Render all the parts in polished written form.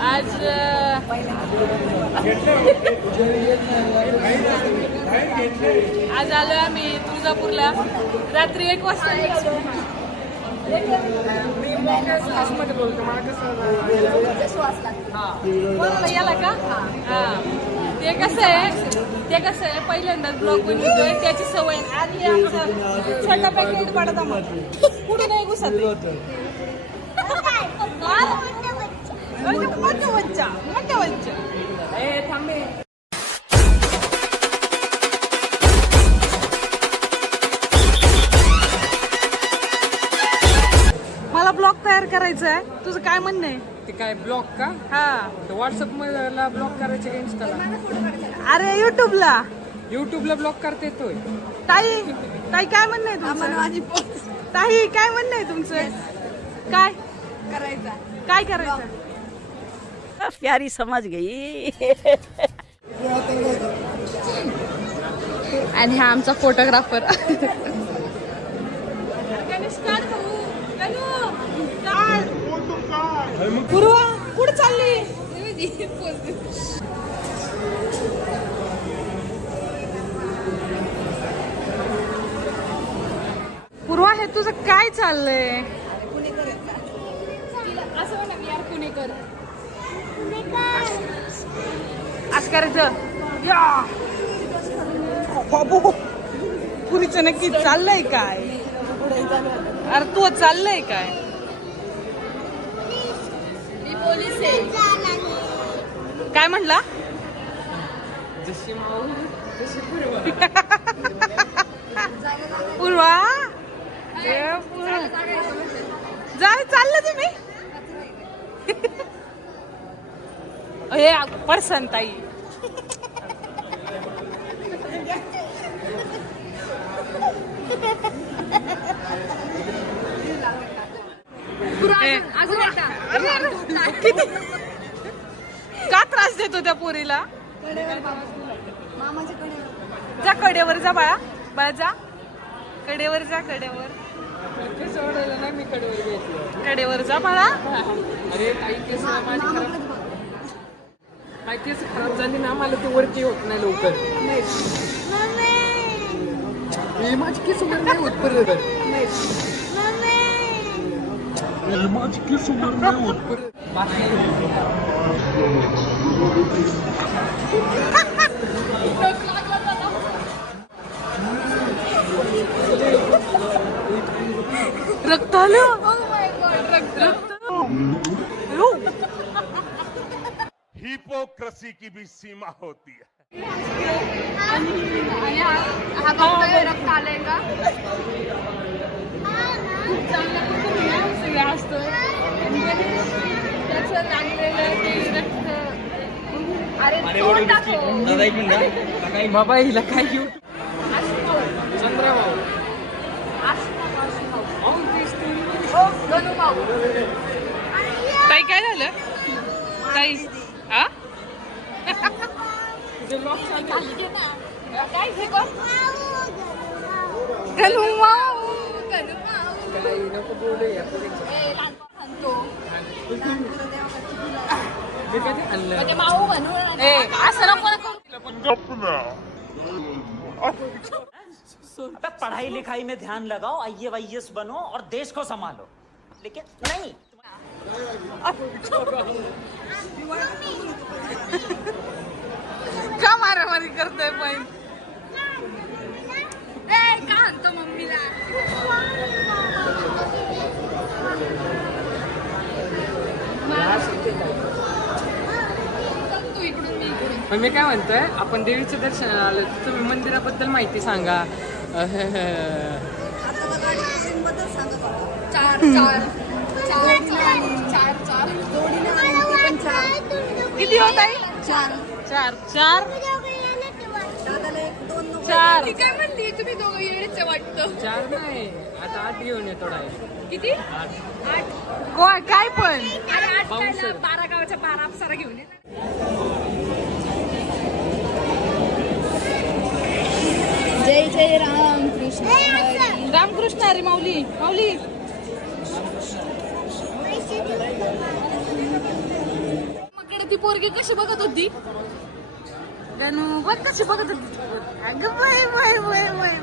आज आज आलो आम्ही तुळजापूरला रात्री 1 वाजता. मध्ये बोलतो मला कसं याला का हा ते कसं आहे पहिल्यांदाच ब्लॉग बनवतोय त्याची सवय आणि आमचा छोटा पॅकेट पडता मग पुढे नाही घुसत मोठ्या थांबे. मला ब्लॉग तयार करायचा आहे. तुझं काय म्हणणं आहे? ते काय ब्लॉग का? हा व्हॉट्सअप ला ब्लॉग करायचे का इंस्टाला? अरे युट्यूबला ब्लॉग करता येतोय. ताई काय म्हणणं आहे तुमचं? ताई काय म्हणणं आहे तुमचं? काय करायचं? प्यारी समझ गई. आणि हा आमचा फोटोग्राफर. पूर्वा कुठे चालली? पूर्वा हे तुझं काय चाललंय? असं करायचं या बाबू. पुरीचं नक्की चाललंय काय? अरे तू चाललंय काय? काय म्हणला? जशी माऊ तशी पूर्वा. पूर्वा जाय चाललं तुम्ही? हे पडसन ताई. किती का त्रास देतो त्या पोरीला? जा कडेवर जा बाळा जा कडेवर जा केस ओढायला नाही मी कडेवर घ्यायचं. कडेवर जा बाळा. अरे काही केस माझी केस खराब झाली ना मला ते वरती होत नाही लवकर. माझी केस वर नाही होत परत. माझी केस वर नाही होत परत. रक्त आलं. हिपोक्रेसी की भी सीमा होती है. हा बघतोय रक्त आलंय का? सगळं असतं त्याचं लागलेलं ते रक्त. अरे बाबा हिला काय घेऊ? चंद्रभाऊ ताई काय झालं? ताई हा नको बोलूया. मी कधी आणलं? असं नको. अबे पढ़ाई लिखाई में ध्यान लगाओ, IAS बनो और देश को संभालो. लेकिन नहीं. का मारामारी करतोय पण? का आणतो मम्मीला? तू इकडून मी इकडून. पण मी काय म्हणतोय आपण देवीचं दर्शन आलं तुम्ही मंदिराबद्दल माहिती सांगा. किती होत आहे? चार काय म्हणली तुम्ही दोघं येण्याचं वाटतं? 4 नाही आता 8 घेऊन येतो. किती? 8. काय पण? अरे 8 खायला 12 गावाच्या 12 अप्सरा घेऊन ये. जय जय राम कृष्ण रामकृष्ण हरी. माऊली ती पोरगी कशी बघत होती गणू बघ कशी बघत होती अगं bye bye bye bye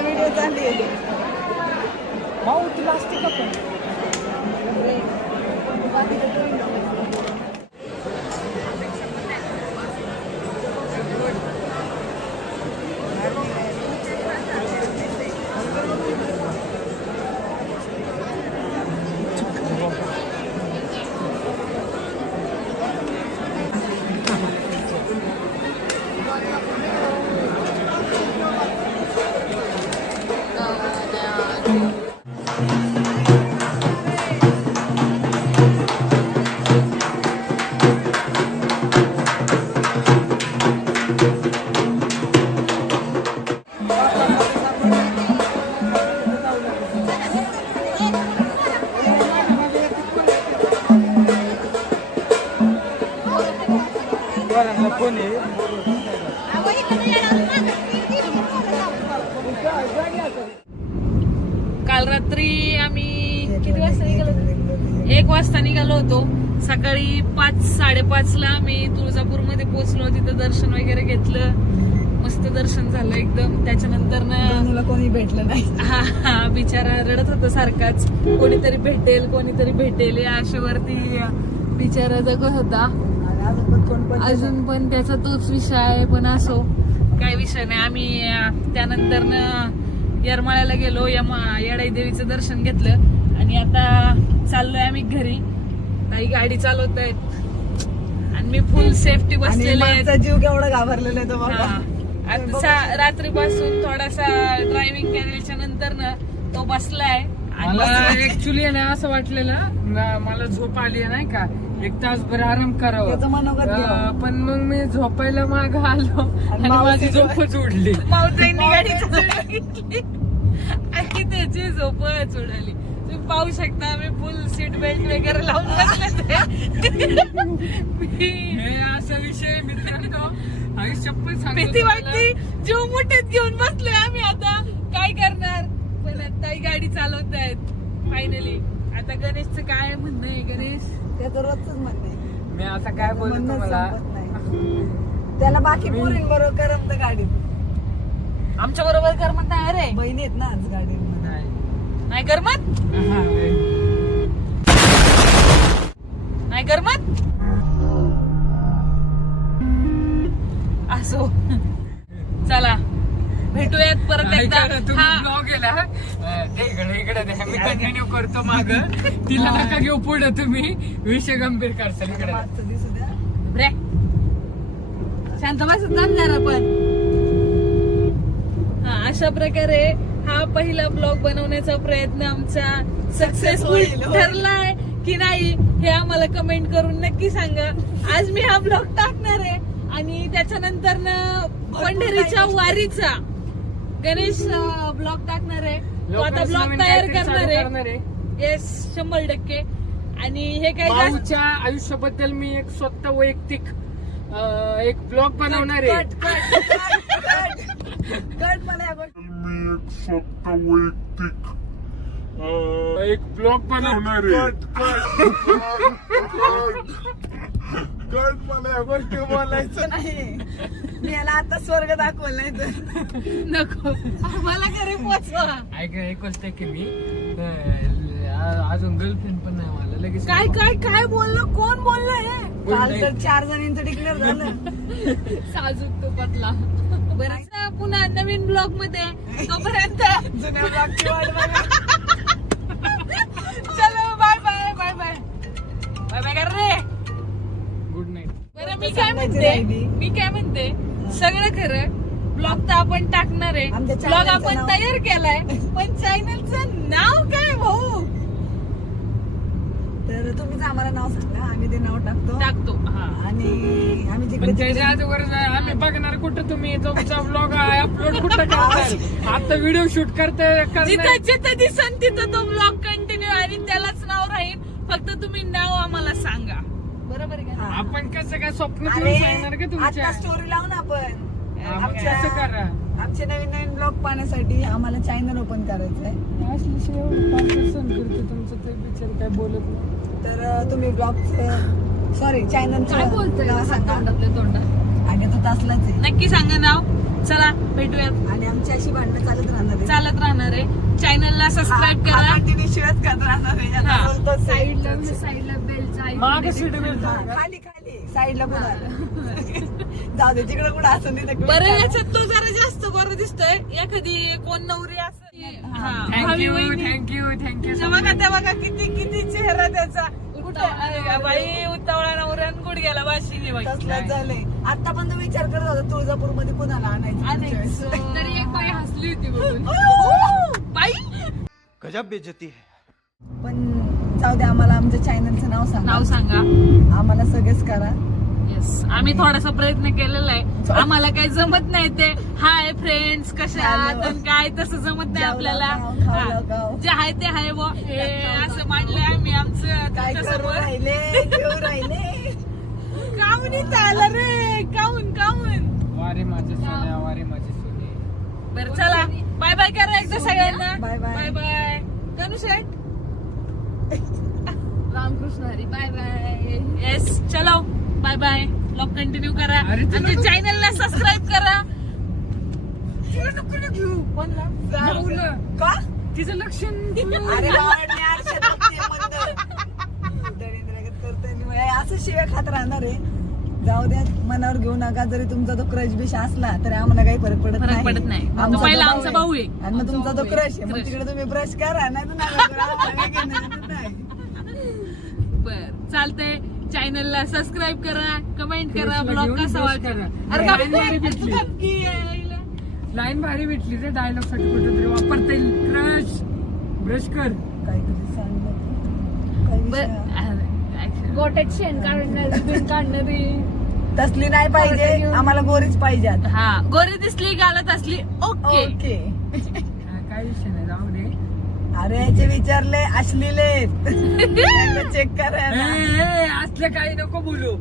video चालली भाऊ तुला असते का पण कोण आहे काल रात्री आम्ही किती वाजता निघालो 1 वाजता निघालो होतो. सकाळी 5-5:30 ला मी तुळजापूरमध्ये पोहोचलो. तिथं दर्शन वगैरे घेतलं, मस्त दर्शन झालं एकदम. त्याच्यानंतर ना कोणी भेटलं नाही. हा बिचारा रडत होता सारखाच, कोणीतरी भेटेल या आशेवरती बिचारा जगत होता. अजून पण त्याचा तोच विषय आहे. पण असो, काही विषय नाही. आम्ही त्यानंतर येरमाळ्याला गेलो, येडाई देवीचं दर्शन घेतलं आणि आता चाललोय आम्ही घरी. काही गाडी चालवत आहेत आणि मी फुल सेफ्टी बसलेले आहे. जीव केवढा घाबरलेला आहे तो बाबा. आता रात्रीपासून थोडासा ड्रायव्हिंग केल्याच्या नंतर ना तो बसलाय. मला ऍक्च्युली ना असं वाटलेलं मला झोप आली नाही का, 1 तासभर आराम करावं, पण मग मी झोपायला माग आलो आणि माझी झोपच उडली. मावताईंनी गाडी चालवली आणि त्याची झोपच उडाली. तुम्ही पाहू शकता, आम्ही फुल सीट बेल्ट वगैरे लावून बसले. हे असा विषय मित्रांनो आयुष्यपत सांगतो. भीती वाटती, जीव मुठीत घेऊन बसलोय आम्ही. आता काय करणार, पण आता गाडी चालवत आहेत फायनली. आता गणेशचं काय म्हणणं आहे? गणेश त्याचं रोजच म्हणणं आहे. मी आता काय बोलतो तुम्हाला, त्याला बाकी पोरींबरोबर करमत गाडीत. आमच्या बरोबर करमत नाही. अरे बहिणी आहेत ना आज गाडीत. नाही करमत, नाही करमत. असो, चला भेटूयात परत एकदा. ब्लॉग गेला इकडे मी कंटिन्यू करतो माग. तिला नका घेऊ पुढे, तुम्ही विषय गंभीर करताल. इकडे दिसू द्या. रे शांत बसत जाणार आपण. हा, अशा प्रकारे हा पहिला ब्लॉग बनवण्याचा प्रयत्न आमचा सक्सेसफुल ठरलाय की नाही हे आम्हाला कमेंट करून नक्की सांगा. आज मी हा ब्लॉग टाकणार आहे आणि त्याच्यानंतर पंढरीच्या वारीचा गणेश ब्लॉग टाकणार आहे. तो आता ब्लॉग तयार करणार आहे. येस, 100%. आणि हे काय भाऊच्या आयुष्याबद्दल मी एक स्वतः वैयक्तिक एक ब्लॉग बनवणार आहे. एक ब्लॉग बनवणार आहे. मला या गोष्टी बोलायचं नाही. मी याला आता स्वर्ग दाखवलं नाही तर नको, मला घरी पोचवा. एक गोष्ट की मी अजून गर्लफ्रेंड पण नाही मला. लगेच काय काय काय बोललं, कोण बोललं हे? काल तर 4 जणींचं डिक्लेअर झालं. साजूक तो पतला. बरं, पुन्हा नवीन ब्लॉग मध्ये. तोपर्यंत जुन्या ब्लॉगची वाट बघा. चलो, bye bye bye bye bye bye कर रे. Good night. बरं, मी काय म्हणते सगळं खरं. ब्लॉग तर आपण टाकणार आहे, आमच्या ब्लॉग channel चं आपण नाव. तयार केलाय, पण चॅनलचं नाव काय भाऊ? तर तुम्हीच आम्हाला नाव सांगा, आम्ही ते नाव टाकतो. हा, आणि आम्ही पण जिकडे त्याच्या अगोदर आम्ही बघणार कुठं तुम्ही तुमचा ब्लॉग अपलोड कुठं करताय. आता व्हिडिओ शूट करताय. जिथं जिथं दिसन तिथं तो ब्लॉग कंटिन्यू आणि त्यालाच नाव राहील. फक्त तुम्ही नाव आम्हाला सांगा. बरोबर आहे का? आपण कसं काय स्वप्न अरे सांगणार का तुमच्या आता स्टोरी लावून आपण कसं करा. आमचे नवीन नवीन ब्लॉग पाहण्यासाठी आम्हाला चॅनल ओपन करायचं आहे. असल्याशिवाय पार्टिसन करते तुमचं ते पिक्चर काय बोलत नाही. तर तुम्ही ब्लॉग सॉरी काय चॅनलचं बोलतोय नाव सांगा. तोंडातल्या तोंडात आणि तो तसलाच आहे. नक्की सांगा नाव. चला भेटूयात. आणि आमची अशी भांडणं चालत राहणार आहे. चालत राहणार आहे. चॅनलला सबस्क्राईब करा. कंटिन्यू शिवाय करत राहणार आहे. याला हा. बोलतोच आहे. साईडला बेलचा मागं सीट बेल्ट हा, खाली खाली साईडला कुठं आलं जाऊ दे तिकडे कुठं असं नाही तर बरं याच्यात तो जरा जास्त बरं दिसतोय. एखादी कोण नवरी असं भावी वहिनी. थँक्यू बघा त्या बघा किती किती चेहरा त्याचा. कुठं बाई उतावळा नवऱ्या गुडघ्याला वाशिंग आहे तसलाच झालंय. आता पण तो विचार करत होता तुळजापूर मध्ये कोणाला आणायचं पुढच्या वेळेस. तरी एक बाई हसली होती बघून. बाई गजब बेइज्जती है. पण जाऊ दे आम्हाला आमच्या चॅनलचं नाव सांगा. नाव सांगा. आम्हाला सगळेच करा. येस आम्ही थोडासा प्रयत्न केलेला आहे. आम्हाला काही जमत नाही ते हाय फ्रेंड्स कशा आहात आणि काय तसं जमत नाही आपल्याला. हा. जे आहे ते आहे बुवा. हे असं मांडलंय आम्ही आमचं काय करू तुमच्यासमोर. राहिले घेऊ राहिले. काऊन इथं आलं रे काऊन वारे माझे सोन्या वारे माझे सोने. बरं चला बाय बाय करा एकदा सगळ्यांना. Bye bye. बाय बाय करू शेट. Ramkrishna Hari bye bye. Yes चलो बाय बाय. ब्लॉग कंटिन्यू करा. अरे चला. आमच्या चॅनलला सबस्क्राईब करा. का तिचं लक्ष अरे बावडणे, आरशात बघते मंद. दळींद्रगत करतोय आणि मग असं शिव्या खात राहणार आहे. जाऊ द्या मनावर घेऊ नका. जरी तुमचा तो क्रश बिश असला तरी आम्हाला काही फरक पडत फरक पडत नाही. आमचा पहिला तो आमचा भाऊ आहे. आणि मग तुमचा तो क्रश आहे. मग Crush. तिकडे तुम्ही ब्रश करा नाही तर नका करू. आम्हाला काही घेणं नाही. बर चालतंय. चॅनलला सबस्क्राईब करा कमेंट करा. Crush ला ब्लॉग घेऊन कसा brush वाटला. करा. अरे line भारी भेटली. यायला. लाईन भारी भेटली रे डायलॉग साठी कुठं तरी वापरता येईल. क्रश ब्रश कर. काहीतरी सांगितलं काही बर विषय. गोट्यात शेण काढणारी बिन काढणारी. तसली नाही पाहिजे आम्हाला गोरीच पाहिजे आता. हा गोरी दिसली गालत असली ओके. ओके काय विषय नाही जाऊ दे. अरे याचे विचारले अश्लीले चेक करा ना. असलं काही नको बोलू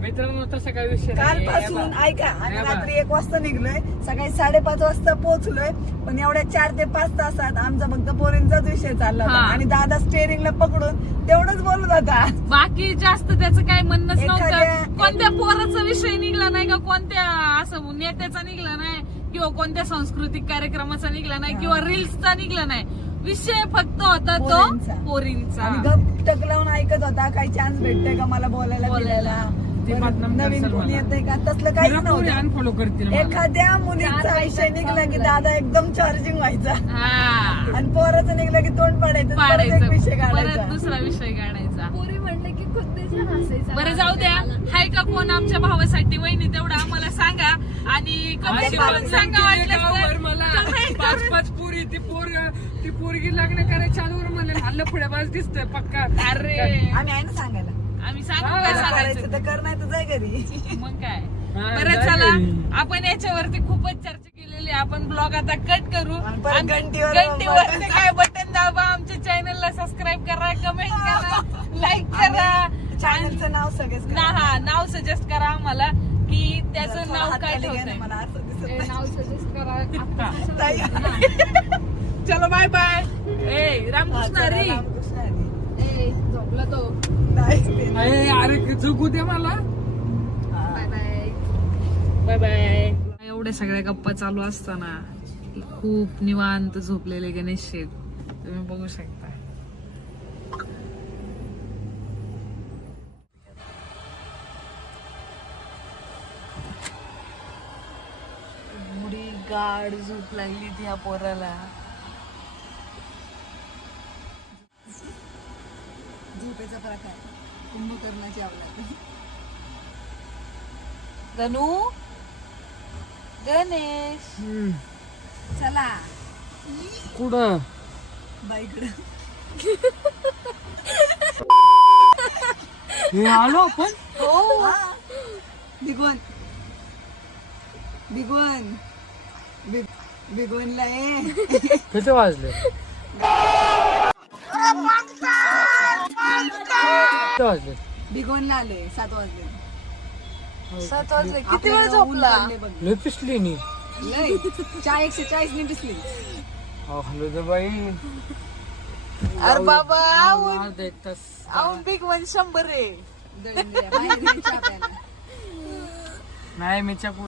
मित्रांनो. तसं काही विषय नाही. कालपासून ऐका आम्ही हे बघा. रात्री 1 वाजता निघलोय. सकाळी 5:30 वाजता पोहोचलोय. पण एवढ्या 4 ते 5 तासात आमचा फक्त पोरींचाच विषय चालला होता. हा. आणि दादा स्टेअरिंगला पकडून तेवढंच बोलत होता. बाकी जास्त त्याचं काय म्हणणंच एखाद्या- नव्हतं. कोणत्या पोराचा विषय निघला नाही का कोणत्या असं नेत्याचा निघला नाही किंवा कोणत्या सांस्कृतिक कार्यक्रमाचा निघला नाही किंवा रील्सचा निघला नाही. विषय फक्त होता तो पोरींचा. आणि गप टक लावून ऐकत होता. काही चान्स भेटतोय का मला बोलायला बिलायला? ते परत बदनाम नवीन करसाल कोणी मला. येतंय का तसलं काहीच नव्हतं. अनफॉलो करतील मला. एखाद्या मुलीचा विषय निघला की दादा एकदम चार्जिंग व्हायचा. हा आणि पोराचं निघलं की तोंड पाडायचं. परत एक विषय पाडायचं काढायचा. परत दुसरा विषय काढायचा. पोरी म्हणलं की खुद त्याच्या हसायचा. बरं जाऊ द्या. हाय का कोण आमच्या भावासाठी वहिनी तेवढं आम्हाला सांगा. आणि कमेंट करून सांगा वाटलं तर. मला Comment पाच करून. पाच पुरी ती पोरगी लग्न करायच्या आल्यावर मला हल्लं पुढ्याबाज दिसतोय पक्का. अरे आम्ही आहे ना सांगायला. आम्ही सांगू हा, काय करायचं सांगायचं तर कर नाही तर जाय घरी. मग काय. हा, बरं जाय चला घरी. आपण याच्यावरती खूपच चर्चा केलेली आहे. आपण ब्लॉग आता कट करू. आणि परत घंटीवर घंटीवरती काय बटन दाबा. आमच्या चॅनलला सबस्क्राईब करा कमेंट करा लाईक करा. चॅनलचं नाव सगळेच करा. हा नाव सजेस्ट करा आम्हाला की त्याचं थोडं नाव हात काय खाली घ्या ना, ठेवतंय. मला असं दिसत ए, नाही. नाव सजेस्ट करा. ताई. चलो बाय बाय. ए रामकृष्ण हरी. रामकृष्ण हरी. ए, झोपला तो. नाही, ते नाही. अरे अरे झोपू दे मला. Bye bye. Bye bye. एवढ्या सगळ्या गप्पा चालू असताना खूप निवांत झोपलेले गणेश शेठ तुम्ही बघू शकता. एवढी गाढ झोप लागली ती या पोराला. झोपेचा प्रकार कुंभकर्णाची आवडत. गणू गणेश चला कुठं बाईकडे. हे आलो आपण. हो बिगोन बिगोन बिगोनला ये. किती वाजले? किती वाजले? बिगोनला आले 7 वाजले. 7 वाजले. किती आपल्या वेळ गावाहून झोपला? पडले बघ. लय पिसली नी. लय चहा 140 ने दिसली. हॅलो तर बाई अरे बाबा अर्धा एक तास आऊन बिग वन 100 आहे. दळून द्या. बाहेर ये चहा प्यायला. नाही मी